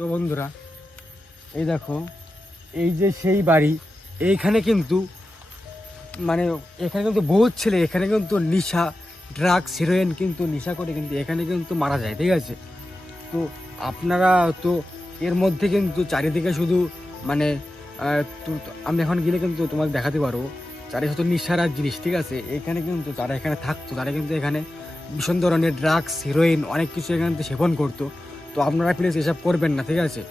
তো বন্ধুরা এই দেখো, এই যে সেই বাড়ি, এইখানে কিন্তু মানে এখানে কিন্তু বহুত ছেলে এখানে কিন্তু নেশা, ড্রাগস, হিরোইন কিন্তু নেশা করে কিন্তু এখানে কিন্তু মারা যায়, ঠিক আছে। তো আপনারা তো এর মধ্যে কিন্তু চারিদিকে শুধু মানে আমি এখন গেলে কিন্তু তোমাকে দেখাতে পারবো চারিদিকে শুধু নেশার জিনিস, ঠিক আছে। এখানে কিন্তু যারা এখানে থাকতো তারা কিন্তু এখানে ভীষণ ধরনের ড্রাগস, হিরোইন অনেক কিছু এখানে সেবন করতো। তো আপনারা প্লিজ এসব করবেন না, ঠিক আছে।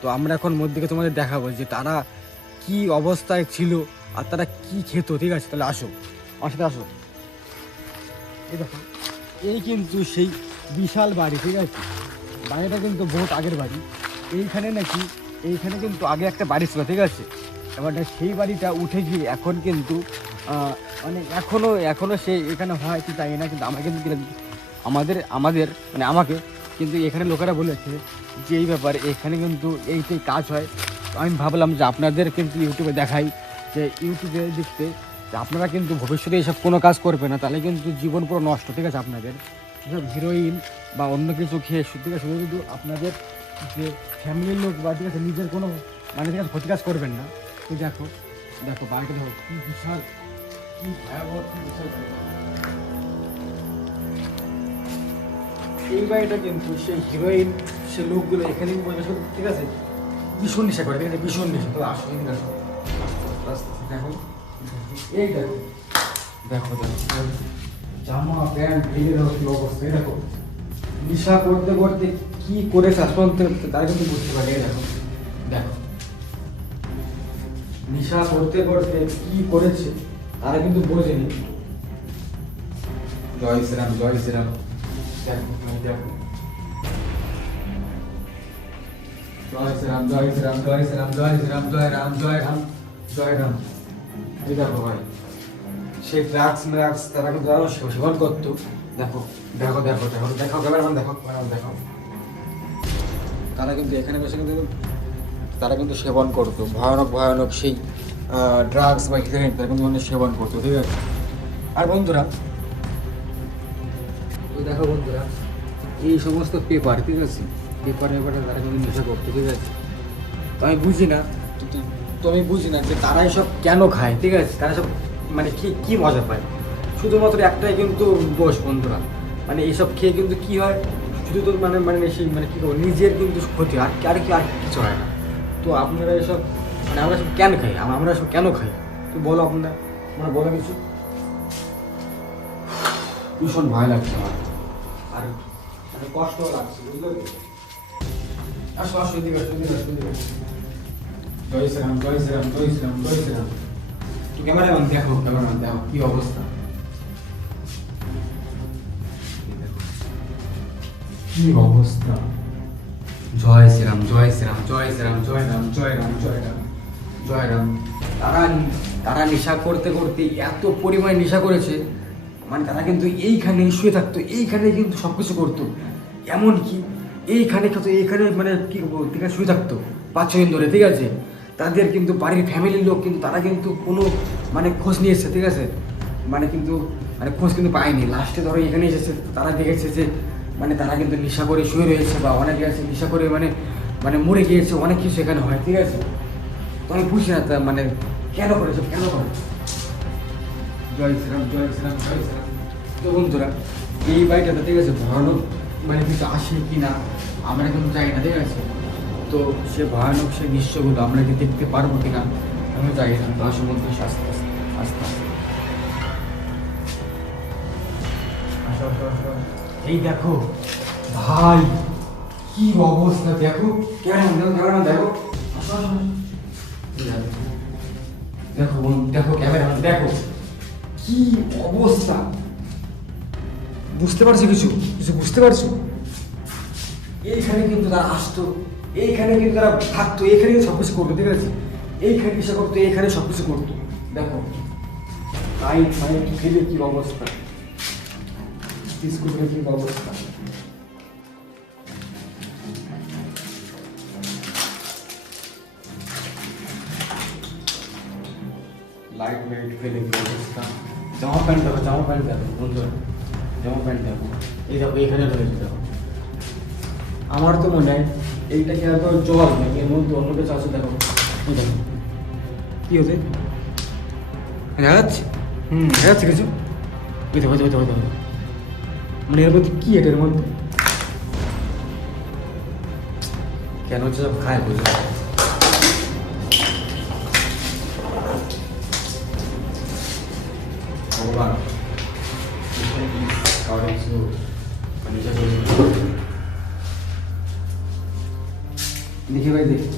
তো আমরা এখন মধ্যে তোমাদের দেখাবো যে তারা কি অবস্থায় ছিল আর তারা কি খেত, ঠিক আছে। তাহলে আসো আমার সাথে আসো। এই দেখো, এই কিন্তু সেই বিশাল বাড়ি, ঠিক আছে। বাড়িটা কিন্তু বহুত আগের বাড়ি। এইখানে কিন্তু আগে একটা বাড়ি ছিল, ঠিক আছে। এবার সেই বাড়িটা উঠে গিয়ে এখন কিন্তু মানে এখনো সে এখানে হয় কি জানি না, কিন্তু আমাকে কিন্তু আমাদের মানে আমাকে কিন্তু এখানে লোকেরা বলেছে যে এই ব্যাপারে এখানে কিন্তু এইটাই কাজ হয়। তো আমি ভাবলাম যে আপনাদের কিন্তু ইউটিউবে দেখাই, যে ইউটিউবে দেখতে যে আপনারা কিন্তু ভবিষ্যতে এইসব কোনো কাজ করবে না, তাহলে কিন্তু জীবন পুরো নষ্ট, ঠিক আছে। আপনাদের এসব হিরোইন বা অন্য কিছু খেয়ে, ঠিক আছে, শুধু আপনাদের যে ফ্যামিলির লোক বা, ঠিক আছে, নিজের কোনো মানে, ঠিক আছে, ক্ষতি কাজ করবেন না। তো দেখো দেখো বাড়িটা দেখো কি বিশাল, কি ভয়াবহ, কি বিশাল বাড়ি। এই বাড়িটা কিন্তু সেই হিরোইন, সে লোকগুলো এখানে বসে, ঠিক আছে, ভীষণ নেশা করে, ঠিক আছে, ভীষণ নেশা। তো আসো, এদিকে আসো, দেখো, এই দেখো দেখো দেখো জামা প্যান্ট ভেঙে দেখো কি অবস্থা। এই দেখো নেশা করতে করতে কি করেছে আসলে তারা কিন্তু বুঝতে পারে। এই দেখো দেখো নেশা করতে করতে কি করেছে তারা কিন্তু বোঝেনি। জয় শ্রীরাম, জয় শ্রীরাম। দেখো দেখো, জয় শ্রীরাম, জয় শ্রীরাম, জয় শ্রীরাম, জয় শ্রীরাম, জয় রাম, জয় রাম, জয় রাম। এই দেখো ভাই, সেই ড্রাগস ম্রাগস তারা কিন্তু আরো সেবন করতো। দেখো দেখো দেখো দেখো দেখো ক্যামেরাম্যান, দেখো ক্যামেরাম্যান, দেখো তারা কিন্তু এখানে বসে কিন্তু তারা কিন্তু সেবন করতো ভয়ানক ভয়ানক সেই ড্রাগস বা হিরোইন, তারা কিন্তু অনেক সেবন করতো, ঠিক আছে। আর বন্ধুরা তো দেখো বন্ধুরা, এই সমস্ত পেপার, ঠিক আছে, পেপারে তারা কিন্তু নেশা করতো, ঠিক আছে। তো আমি বুঝি না, তো আমি বুঝি না যে তারা এসব কেন খায়, ঠিক আছে। তারা সব মানে কি মজা পায়, শুধুমাত্র একটাই কিন্তু বস বন্ধুরা, মানে এইসব খেয়ে কিন্তু কি হয়, শুধু তো মানে মানে সেই মানে কী করবো, নিজের কিন্তু ক্ষতি, আর কিছু হয় না। তো আপনারা এসব মানে আমরা সব কেন খাই, আমরা সব কেন খাই, তো বলো আপনারা বলো কিছু। ভীষণ ভয় লাগছে আমার, আর কষ্ট লাগছে, বুঝলো। আসো আসো, এদিকে আসো, এদিকে আসো, এদিকে আসো। জয় শ্রীরাম, জয় শ্রীরাম, জয় শ্রীরাম, জয় শ্রীরাম। তো ক্যামেরাম্যান দেখো, ক্যামেরাম্যান দেখো কি অবস্থা, কি অবস্থা। জয় শ্রীরাম, জয় শ্রীরাম, জয় শ্রীরাম, জয় রাম, জয় রাম, জয় রাম, জয় রাম। তারা নেশা করতে করতে এত পরিমাণে নেশা করেছে, মানে তারা কিন্তু এইখানে শুয়ে থাকতো, এইখানে কিন্তু সব কিছু করতো। এমনকি এইখানে খেতো, এইখানে মানে কী বলবো, ঠিক আছে, শুয়ে থাকতো 5-6 দিন ধরে, ঠিক আছে। তাদের কিন্তু বাড়ির ফ্যামিলির লোক কিন্তু তারা কিন্তু কোনো মানে খোঁজ নিয়েছে, ঠিক আছে, মানে কিন্তু মানে খোঁজ কিন্তু পায়নি। লাস্টে ধরো এখানে এসেছে, তারা দেখেছে যে মানে তারা কিন্তু নেশা করে শুয়ে রয়েছে, বা অনেকে আছে নেশা করে মানে মানে মরে গিয়েছে, অনেক কিছু এখানে হয়, ঠিক আছে। তো আমি বুঝি না তা মানে কেন করেছে, কেন করে। জয় শ্রীরাম, জয় শ্রীরাম, জয় শ্রীরাম। তো বন্ধুরা এই বাড়িটাতে, ঠিক আছে, ভয়ানক মানে কিছু আসে কি না আমরা কিন্তু জানি না, ঠিক আছে। তো সে ভয়ানক সে দৃশ্যগুলো আমরা কি দেখতে পারবো কিনা আমি জানি না। তো আসলে মধ্যে আস্তে আস্তে আস্তে আস্তে আসো আসো আসো। এই দেখো ভাই কি অবস্থা, দেখো ক্যামেরাম্যান দেখো, আসো আসো দেখো দেখো ক্যামেরাম্যান দেখো কি অবস্থা। বুঝতে পারছো কিছু কিছু বুঝতে পারছো? এইখানে কিন্তু তারা আসতো, এইখানে কিন্তু তারা থাকতো, এইখানে কিন্তু সব কিছু করতো, ঠিক আছে। এইখানে নেশা করতো, এইখানে সব কিছু করতো। দেখো লাইট ফাইট খেলে কি অবস্থা, স্কুলে কি অবস্থা। লাইট ফাইট খেলে কি অবস্থা। জামা প্যান্ট দেখো বন্ধুরা, জামা প্যান্ট দেখো, এই দেখো এখানে রয়েছে। দেখো আমার তো মনে হয় এইটা কি এত জল নাকি এর মধ্যে অন্য কিছু আছে? দেখো এই দেখো কি হচ্ছে, দেখা যাচ্ছে? দেখা যাচ্ছে কিছু? বুঝতে বুঝতে বুঝতে বুঝতে মানে এর মধ্যে কি এটার মধ্যে কেন হচ্ছে সব খায় বুঝতে ভগবান কারণ কিছু দেখি ভাই দেখি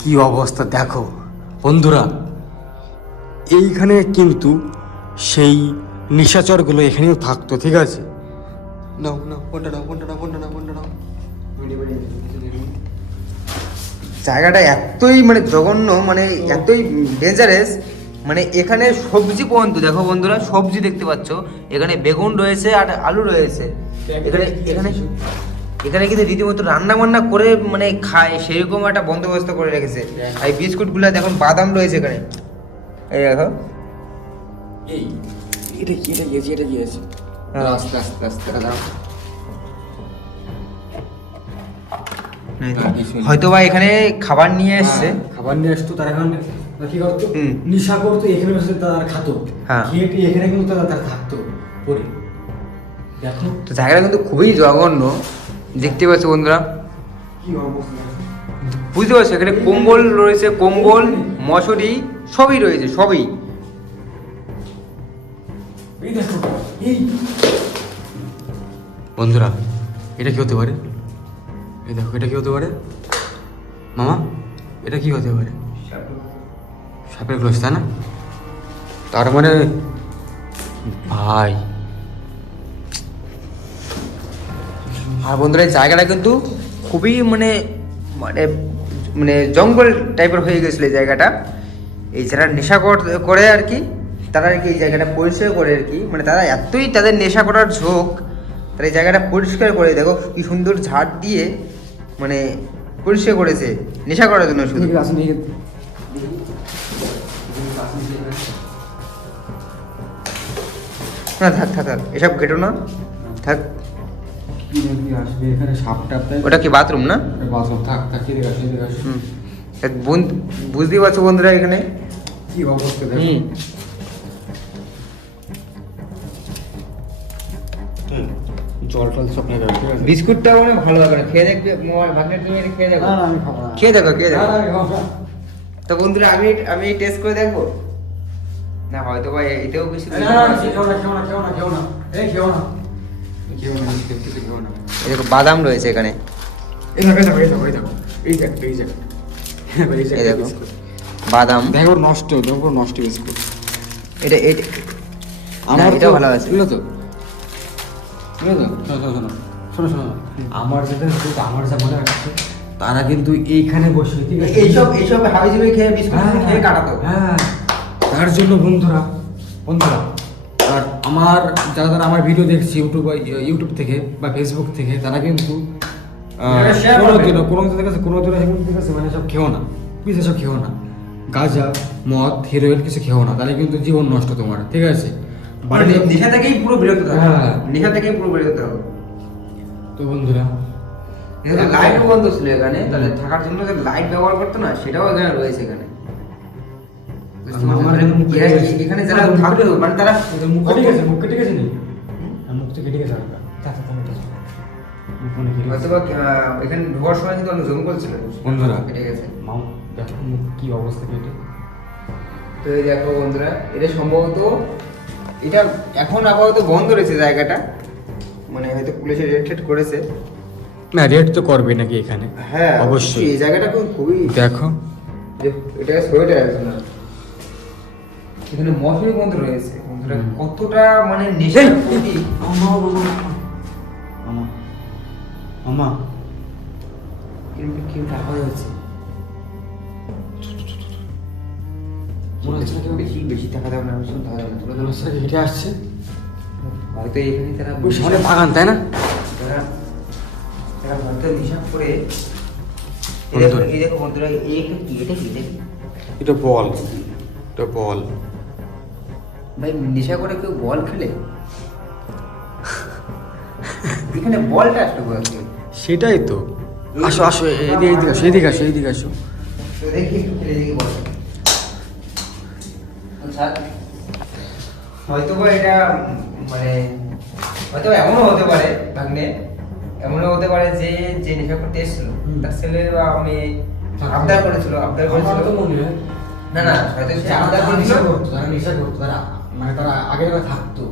কি অবস্থা দেখো বন্ধুরা, এইখানে কিন্তু সেই নিশাচরগুলো এখানেও থাকতো, ঠিক আছে? নাও নাও কোনটা নাও কোনটা নাও কোনটা নাও কোনটা নাও। জায়গাটা এতই মানে জঘন্য, মানে এতই ডেঞ্জারাস, মানে এখানে সবজি পর্যন্ত দেখো বন্ধুরা, সবজি দেখতে পাচ্ছ, এখানে বেগুন রয়েছে আর আলু রয়েছে। এখানে এখানে এখানে কিন্তু রীতিমতো রান্না বান্না করে মানে খায় সেরকম একটা বন্দোবস্ত করে রেখেছে। আর এই বিস্কুটগুলো দেখুন, বাদাম রয়েছে এখানে, এই দেখো। এই এটা কি এটা গিয়েছে এটা গিয়েছে আস্তে আস্তে আস্তে দাঁড়াও। হয়তো বা এখানে খাবার নিয়ে এসছে, খাবার নিয়ে আসতো তারা, এখানে কি করতো নিশা করতো, এখানে বসে তারা খাতো, খেয়ে এখানে কিন্তু তারা থাকতো পরে। দেখো তো জায়গাটা কিন্তু খুবই জঘন্য দেখতে পাচ্ছ বন্ধুরা, কি অবস্থা বুঝতে পারছো? এখানে কম্বল রয়েছে, কম্বল মশারি সবই রয়েছে, সবই। এই দেখো এই বন্ধুরা, এটা কি হতে পারে? এই দেখো এটা কি হতে পারে মামা? এটা কি হতে পারে? সাপের ক্লোজ, তাই না? তার মানে ভাই, আর বন্ধুরা এই জায়গাটা কিন্তু খুবই মানে মানে মানে জঙ্গল টাইপের হয়ে গেছিলো এই জায়গাটা। এই যারা নেশা করে আর কি, তারা আর কি এই জায়গাটা পরিষ্কার করে আর কি, মানে তারা এতই তাদের নেশা করার ঝোঁক, তারা এই জায়গাটা পরিষ্কার করে, দেখো কি সুন্দর ঝাড় দিয়ে মানে পরিষ্কার করেছে নেশা করার জন্য শুধু। না থাক থাক থাক, এসব ঘেটো না, থাক। এখানে সাপ টাপ, ওটা কি বাথরুম না? বাথরুম, থাক থাক, কি দেখাস বুঝতেই পারছো বন্ধুরা এখানে কি অবস্থা। জল টল সব নেই, ঠিক আছে? বিস্কুটটা মানে ভালো লাগে না, খেয়ে দেখবে মোবাইল ভাগনে, তুমি এটা খেয়ে দেখো, না আমি খাবো না। খেয়ে দেখো খেয়ে দেখো। না, আমি খাবো না। তো বন্ধুরা আমি টেস্ট করে দেখবো না, হয়তো বা এতেও কিছু না, খেও না, খেও না, খেও না, খেও না। এই খেও না, খেও না, কিছু খেও না। এই দেখো বাদাম রয়েছে এখানে, এই দেখো, এই দেখো, এই দেখো, এই দেখো, এই দেখো, এই দেখো, এই দেখো বাদাম, দেখো নষ্ট, দেখো নষ্ট বিস্কুট। এটা এটা আমার এটা ভালো আছে, বুঝলো তো? বুঝলো তো? শোনো শোনো, আমার যেটা আমার যা মনে রাখছে, তারা কিন্তু এইখানে বসে, ঠিক আছে? এইসব হাবিজাবি খেয়ে বিস্কুট খেয়ে কাটাতো। হ্যাঁ, তার জন্য বন্ধুরা আর আমার যারা আমার ভিডিও দেখছে ইউটিউব থেকে বা ফেসবুক থেকে, তারা কিন্তু কোনোদিনও ঠিক আছে মানে সব খেও না, প্লিজ এসব খেও না, গাঁজা মদ হিরোইন কিছু খেও না, তাহলে কিন্তু জীবন নষ্ট তোমার, ঠিক আছে? নেশা থেকেই পুরো বিরত থাকো, হ্যাঁ। নেশা থেকেই পুরো বিরত থাকো। তো বন্ধুরা লাইট বন্ধ ছিল এখানে, তাহলে থাকার জন্য যে লাইট ব্যবহার করতো না, সেটাও এখানে রয়েছে এখানে। এখানে যারা থাকতো মানে তারা মুখ কেটে গেছে, মুখ কেটে গেছে নি? মুখ তো কেটে গেছে হালকা। হয়তো বা এখানে ঢোকার সময় কিন্তু অনেক জঙ্গল ছিল, বন্ধুরা কেটে গেছে। মাম দেখো মুখ কি অবস্থা কেটে। তো এই দেখো বন্ধুরা, এটা সম্ভবত এটা এখন আপাতত বন্ধ রয়েছে জায়গাটা, মানে হয়তো পুলিশে রেড করেছে। না, রেড তো করবে নাকি এখানে? হ্যাঁ অবশ্যই। এই জায়গাটা খুবই দেখো যে এটা সোয়েটার আছে না, এখানে মশারি বন্ধ রয়েছে বন্ধুরা, কতটা মানে নেশার প্রতি। মামা কি টাকা যাচ্ছে, মনে হচ্ছে না বেশি বেশি টাকা দেবে না, বেশি টাকা দেবে না, তুলে দেবে। রাস্তা হেঁটে আসছে, হয়তো এখানে তারা ওই সামনে বাগান, তাই না? তারা তারা হয়তো নেশা করে। বন্ধুরা। এই দেখো বন্ধুরা, এটা কি এটা কি এটা কি এটা বল, এটা বল। ভাই নেশা করে কেউ বল খেলে? এখানে বলটা আসলো কোথা থেকে? সেটাই তো। আসো আসো, এইদিকে আসো, এইদিকে আসো, এইদিকে আসো। তো দেখি একটু খেলে দেখি বল। আচ্ছা, হয়তো বা এটা মানে হয়তো এমনও হতে পারে ভাগ্নে, এমনও হতে পারে যে যে নেশা করতে এসেছিল তার ছেলে বা মেয়ে আবদার করেছিল আমার তো মনে হয় না না হয়তো সে আবদার তারা করেছিল। নেশা করতো, তারা মানে তারা আগে যারা থাকতো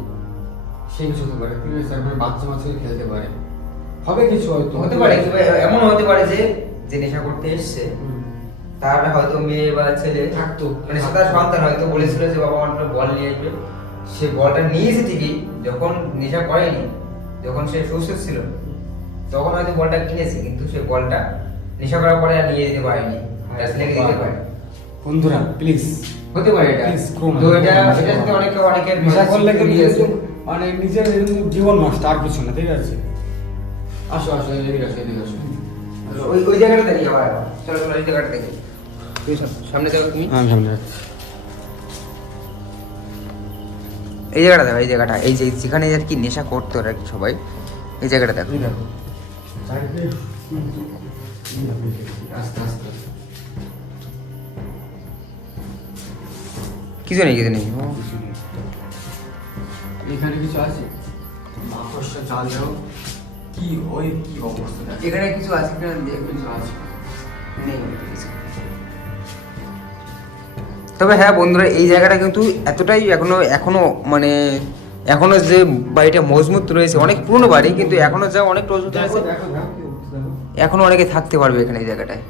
সেই কিছু হতে পারে, ঠিক আছে, মানে বাচ্চা মাছ খেলতে পারে, হবে কিছু হয়তো হতে পারে কিংবা এমন হতে পারে যে যে নেশা করতে এসছে তার হয়তো মেয়ে বা ছেলে থাকতো, মানে সে তার সন্তান হয়তো বলেছিল যে বাবা আমার একটা বল নিয়ে আসবে, সে বলটা নিয়ে এসে ঠিকই, যখন নেশা করেনি, যখন সে সুস্থ ছিল তখন হয়তো বলটা কিনেছে, কিন্তু সে বলটা নেশা করার পরে আর নিয়ে যেতে পারেনি, তার ছেলেকে দিতে পারে। বন্ধুরা প্লিজ, হতে পারে এটা। Please, করো না। তো এটা এটার সাথে অনেকের নেশা করলে নিয়ে কিন্তু আসে। মানে নিজের জীবন নষ্ট, আর কিছু না, ঠিক আছে। আসো আসো, এদিকে আসো, এদিকে আসো। ওই ওই জায়গাটা দেখি আবার, চলো চলো এই জায়গাটা দেখি। তুই সামনে দেখো তুমি, আমি সামনে যাচ্ছি। এই জায়গাটা দেখো, এই জায়গাটা, এই যে যেখানে আর কি নেশা করতো আর কি সবাই, এই জায়গাটা দেখো। এই দেখো, চারিদিকে আস্তে আস্তে। কিছু নেই কিছু নেই। এখানে কিছু আছে, মাকড়সা জাল দাও, কি ওই কি অবস্থা দেখো। এখানে কিছু আছে কিনা দেখবে। কিছু আছে। নেই কিছু। তবে হ্যাঁ বন্ধুরা, এই জায়গাটা কিন্তু এতটাই এখনো মানে এখনো যে বাড়িটা মজবুত রয়েছে, অনেক পুরনো বাড়ি কিন্তু এখনো যা অনেক মজবুত দেখো রয়েছে, দেখো দেখো কি অবস্থা দেখো। এখনো অনেকে থাকতে পারবে এখানে এই জায়গাটায়।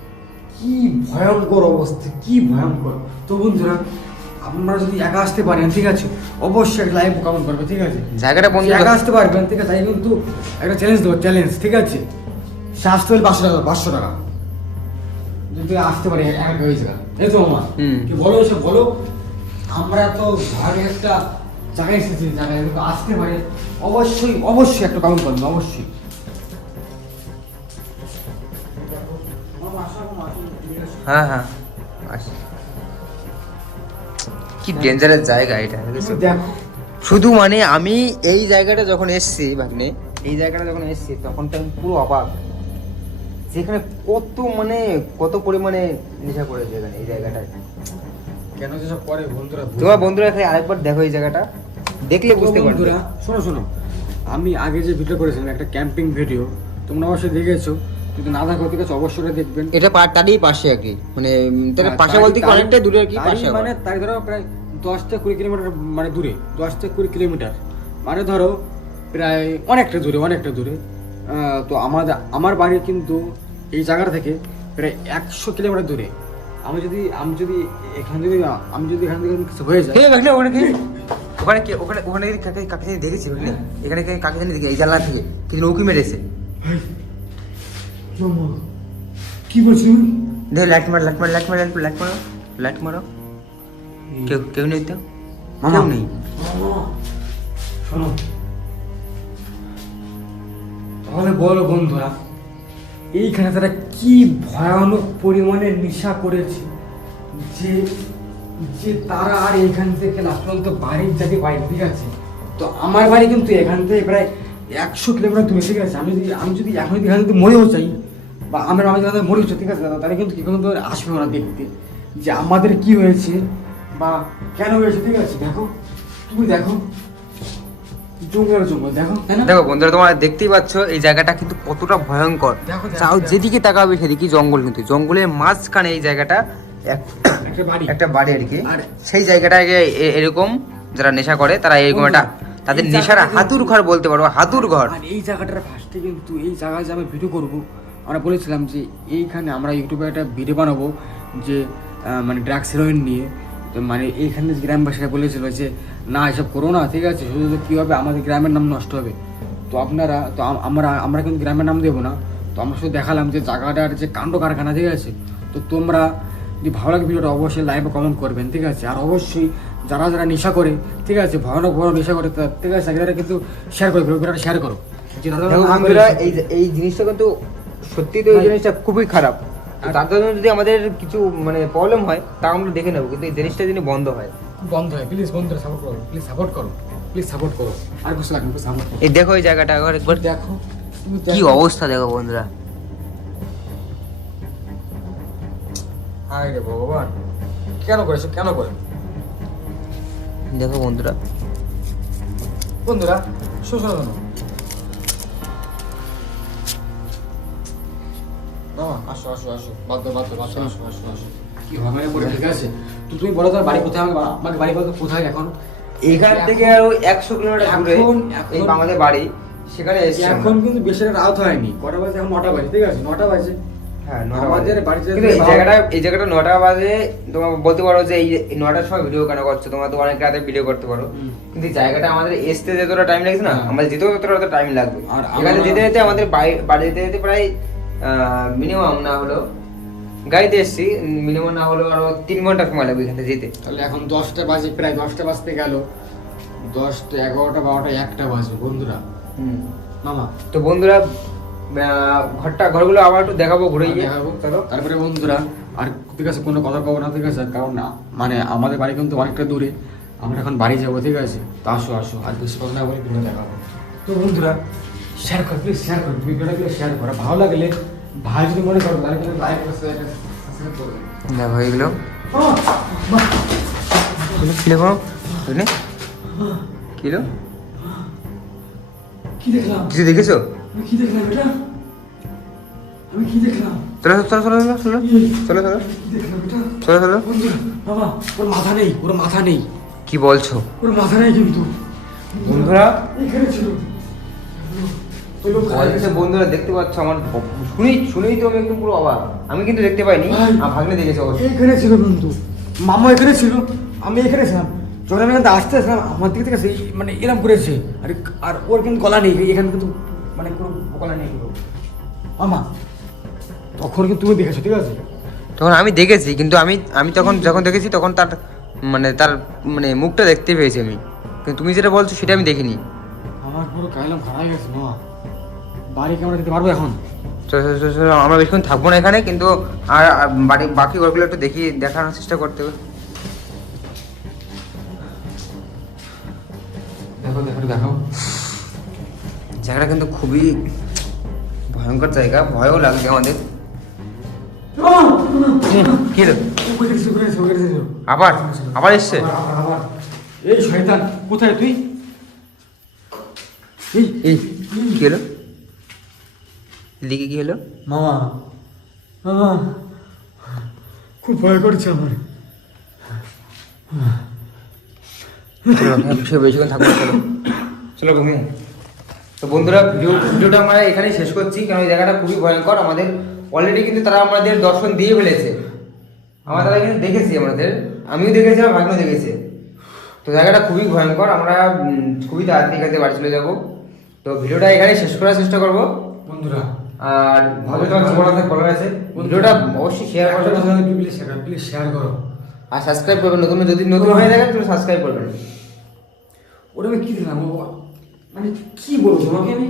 কি ভয়ঙ্কর অবস্থা, কি ভয়ঙ্কর। তো বন্ধুরা আপনারা যদি একা আসতে পারেন, ঠিক আছে, অবশ্যই লাইভ কমেন্ট করবে, ঠিক আছে। জায়গাটা যদি বন্ধুরা একা আসতে পারবেন, ঠিক আছে, আমি কিন্তু একটা চ্যালেঞ্জ দেবো, চ্যালেঞ্জ, ঠিক আছে। সে আসতে হলে 500 টাকা যদি আসতে পারে একা হয়ে যাবে, এই তো আমার কি বলো, এসে বলো। আমরা তো ভালো একটা জায়গায় এসেছি, জায়গায় কিন্তু আসতে পারে, অবশ্যই অবশ্যই একটা কমেন্ট করবেন, অবশ্যই। হ্যাঁ হ্যাঁ আচ্ছা। কি ডেঞ্জারাস জায়গা এটা, দেখেছো? দেখো শুধু মানে আমি এই জায়গাটা যখন এসেছি ভাগ্নে, এই জায়গাটা যখন এসেছি তখন তো আমি পুরো অবাক, যেখানে কত মানে কত পরিমাণে নেশা করেছে এখানে এই জায়গাটায়। কেন যেসব করে বন্ধুরা, তোমার বন্ধুরা এখানে আরেকবার দেখো এই জায়গাটা, দেখলে বুঝতে পারবে। বন্ধুরা শোনো শোনো, আমি আগে যে ভিডিও করেছিলাম একটা ক্যাম্পিং ভিডিও, তোমরা অবশ্যই দেখেছো, যদি না দেখো ঠিক আছে অবশ্যই দেখবেন। এটা তারই পাশে আর কি, মানে তার পাশে বলতে কি অনেকটা দূরে আর কি, পাশে মানে তাই ধরো প্রায় 10 থেকে 20 কিলোমিটার মানে দূরে, 10 থেকে 20 কিলোমিটার মানে ধরো প্রায় অনেকটা দূরে, অনেকটা দূরে। তো আমার বাড়ি কিন্তু এই জায়গাটা থেকে প্রায় 100 কিলোমিটার দূরে। আমি যদি এখান থেকে কিছু হয়ে যায়, হ্যাঁ ভাগ্নে ওখানে কি ওখানে কি ওখানে ওখানে কাকে কাকে জানি দেখেছি ভাগ্নে, এখানে কাকে জানি দেখি এই জানলা থেকে কি উকি মেরেছে। কি বলছি দেখো লাইট মারো লাইট মারো লাইট মারো লাইট মারো লাইট মারো, কেউ কেউ নেই তো, কেউ নেই। শোনো, তাহলে বলো বন্ধুরা, এইখানে তারা কি ভয়ানক পরিমাণে নেশা করেছে যে যে তারা আর এইখান থেকে লাস্ট পর্যন্ত বাড়ির যেতে পারে, ঠিক আছে। তো আমার বাড়ি কিন্তু এখান থেকে প্রায় 100 কিলোমিটার দূরে, ঠিক আছে। আমি যদি এখন এখান থেকে মরেও চাই, বা আমার আমি যাদের মরেও চাই, ঠিক আছে, তারা কিন্তু কি কিন্তু আসবে ওরা দেখতে যে আমাদের কি হয়েছে বা কেন হয়েছে, ঠিক আছে। দেখো তুমি দেখো, জঙ্গল দেখো, তাই না? দেখো বন্ধুরা তোমরা দেখতেই পাচ্ছ এই জায়গাটা কিন্তু কতটা ভয়ঙ্কর। দেখো, দেখো, চাও দেখো। যেদিকে তাকাবে সেদিকে জঙ্গল, কিন্তু জঙ্গলের মাঝখানে এই জায়গাটা একটা বাড়ি, একটা বাড়ি আর কি। আর সেই জায়গাটায় এরকম যারা নেশা করে তারা এরকম একটা তাদের এই নেশার জায়গাটা হাতুর ঘর বলতে পারবো, হাতুর ঘর। আর এই জায়গাটার ফার্স্টে কিন্তু এই জায়গায় যে আমি ভিডিও করবো, আমরা বলেছিলাম যে এইখানে আমরা ইউটিউবে একটা ভিডিও বানাবো যে মানে ড্রাগস হিরোইন নিয়ে। তো মানে এইখানে গ্রামবাসীরা বলেছিল যে না এসব করো না, ঠিক আছে, শুধু কী হবে আমাদের গ্রামের নাম নষ্ট হবে। তো আপনারা তো আমরা কিন্তু গ্রামের নাম দেবো না, তো আমরা শুধু দেখালাম যে জায়গাটার যে কাণ্ড কারখানা, ঠিক আছে। তো তোমরা যদি ভালো লাগে ভিডিওটা অবশ্যই লাইভে কমেন্ট করবেন, ঠিক আছে। আর অবশ্যই যারা যারা নেশা করে, ঠিক আছে, ভয়ানক ভয়ানক নেশা করে, ঠিক আছে, এরা কিন্তু শেয়ার করো, ভিডিওটা শেয়ার করো। যে দাদা দেখো বন্ধুরা এই জিনিসটা কিন্তু সত্যি তো এই জিনিসটা খুবই খারাপ। তো তার জন্য যদি আমাদের কিছু মানে প্রবলেম হয় তা আমরা দেখে নেবো, কিন্তু এই জিনিসটা যদি বন্ধ হয়। বন্ধ হয়, প্লিজ বন্ধুরা সাপোর্ট করো, প্লিজ সাপোর্ট করো, প্লিজ সাপোর্ট করো, আর কিছু লাগবে না, সাপোর্ট করো। এই দেখো এই জায়গাটা একবার একবার দেখো তুমি কি অবস্থা দেখো বন্ধুরা। হায় রে ভগবান, কেন করেছো, কেন করে? দেখো বন্ধুরা, বন্ধুরা শোনো শোনো মামা, আসো আসো আসো, বাধ্য বাধ্য বাধ্য, আসো আসো আসো। কি হবে বলে, ঠিক আছে? তো তুমি বলো তোমার বাড়ি কোথায়? আমাকে বাড়ি বলতো কোথায় এখন? এখান থেকে আরো 100 কিলোমিটার দূরে এই আমাদের বাড়ি, সেখানে এসেছি এখন কিন্তু বেশি রাত হয়নি, কটা বাজে? এখন 9টা বাজে, ঠিক আছে? 9টা বাজে। হ্যাঁ, আমাদের বাড়িতে কিন্তু এই জায়গাটা 9টা বাজে। তোমার বলতে পারো যে এই 9টার সময় ভিডিও কেন করছো, তোমরা তো অনেক রাতে ভিডিও করতে পারো, কিন্তু এই জায়গাটা আমাদের আসতে যতটা টাইম লাগছে না, আমাদের যেতেও ততটা টাইম লাগবে। আর এখানে যেতে যেতে আমাদের বাড়ি যেতে যেতে প্রায় মিনিমাম না হলো, গাড়িতে এসছি মিনিমাম না হলো আরো 3 ঘন্টা সময় লাগবে এখানে যেতে। তাহলে এখন 10টা বাজে, প্রায় 10টা বাজতে গেল, 10টা 11টা 12টা 1টা বাজবে বন্ধুরা। মামা তো বন্ধুরা ঘরগুলো আবার একটু দেখাবো ঘুরে গিয়ে। দেখাবো। চলো। তারপরে বন্ধুরা আর ঠিক আছে, কোনো কথা কব না, ঠিক আছে? কারণ না মানে আমাদের বাড়ি কিন্তু অনেকটা দূরে, আমরা এখন বাড়ি যাবো, ঠিক আছে? তো আসো আসো, আর বেশি কথা না বলে ভিডিও দেখাবো। তো বন্ধুরা শেয়ার করো, প্লিজ শেয়ার করো, ভিডিওটা প্লিজ শেয়ার করো, ভালো লাগলে ভাই যদি মনে করো তাহলে কিন্তু লাইক করে সাবস্ক্রাইব করবেন। দেখো এগুলো কিলো বুঝলি কিলো কি দেখলাম? কিছু দেখেছো? আমি কি দেখলাম এটা? আমি কি দেখলাম? চলো চলো চলো চলো চলো চলো চলো কি দেখলাম এটা? চলো চলো। বন্ধুরা বাবা, ওর মাথা নেই, ওর মাথা নেই, কি বলছো ওর মাথা নেই কিন্তু বন্ধুরা? এখানে ছিল। বন্ধুরা দেখতে পাচ্ছ, আমার শুনেই তো আমি একদম পুরো অবাক। আমি কিন্তু দেখতে পাইনি, আমার ভাগ্নে দেখেছে অবশ্যই। এখানে ছিল বন্ধু, মামা এখানে ছিল, আমি এখানে ছিলাম, যখন আমি এখানে আসতেছিলাম আমার দিক থেকে সেই মানে এরম করেছে, আর ওর কিন্তু গলা নেই এখানে, কিন্তু মানে কোনো গলা নেই পুরো। মামা তখন কিন্তু তুমি দেখেছো, ঠিক আছে? তখন আমি দেখেছি, কিন্তু আমি তখন যখন দেখেছি তখন তার মানে মুখটা দেখতে পেয়েছি আমি, কিন্তু তুমি যেটা বলছো সেটা আমি দেখিনি। আমার পুরো কাইলাম খারাপ গেছে মামা, বাড়ি কেমন যেতে পারবো এখন? চলো চলো চলো চলো, আমরা বেশিক্ষণ থাকবো না এখানে, কিন্তু আর বাকি ঘরগুলো একটু দেখানোর চেষ্টা করতে হবে। দেখো দেখো দেখো, জায়গাটা কিন্তু খুবই ভয়ঙ্কর জায়গা, ভয়ও লাগছে আমাদের। কি হলো? আবার আবার এসছে? আবার এই শয়তান কোথায় তুই? এই কি হলো? লিখে কি হলো? মামা মামা খুব ভয় করছে আমার। চলো বেশিক্ষণ থাকবো না, চলো চলো ঘুমিয়ে। তো বন্ধুরা ভিডিওটা আমরা এখানেই শেষ করছি, কারণ এই জায়গাটা খুবই ভয়ঙ্কর। আমাদের অলরেডি কিন্তু তারা আমাদের দর্শন দিয়ে ফেলেছে, আমরা তারা কিন্তু দেখেছি, আমিও দেখেছি, আমার ভাগ্য দেখেছে। তো জায়গাটা খুবই ভয়ঙ্কর, আমরা খুবই তাড়াতাড়ি এখান থেকে বাড়ি চলে যাবো। তো ভিডিওটা এখানেই শেষ করার চেষ্টা করবো বন্ধুরা। আর ভাবে তোমার জীবনাতে বলা আছে, ভিডিওটা অবশ্যই শেয়ার করো, প্লিজ শেয়ার করো আর সাবস্ক্রাইব করবেন। যদি নতুন হয়ে থাকেন তাহলে সাবস্ক্রাইব করবেন। ওটা আমি কি দিলাম, মানে কি বলবো তোমাকে আমি?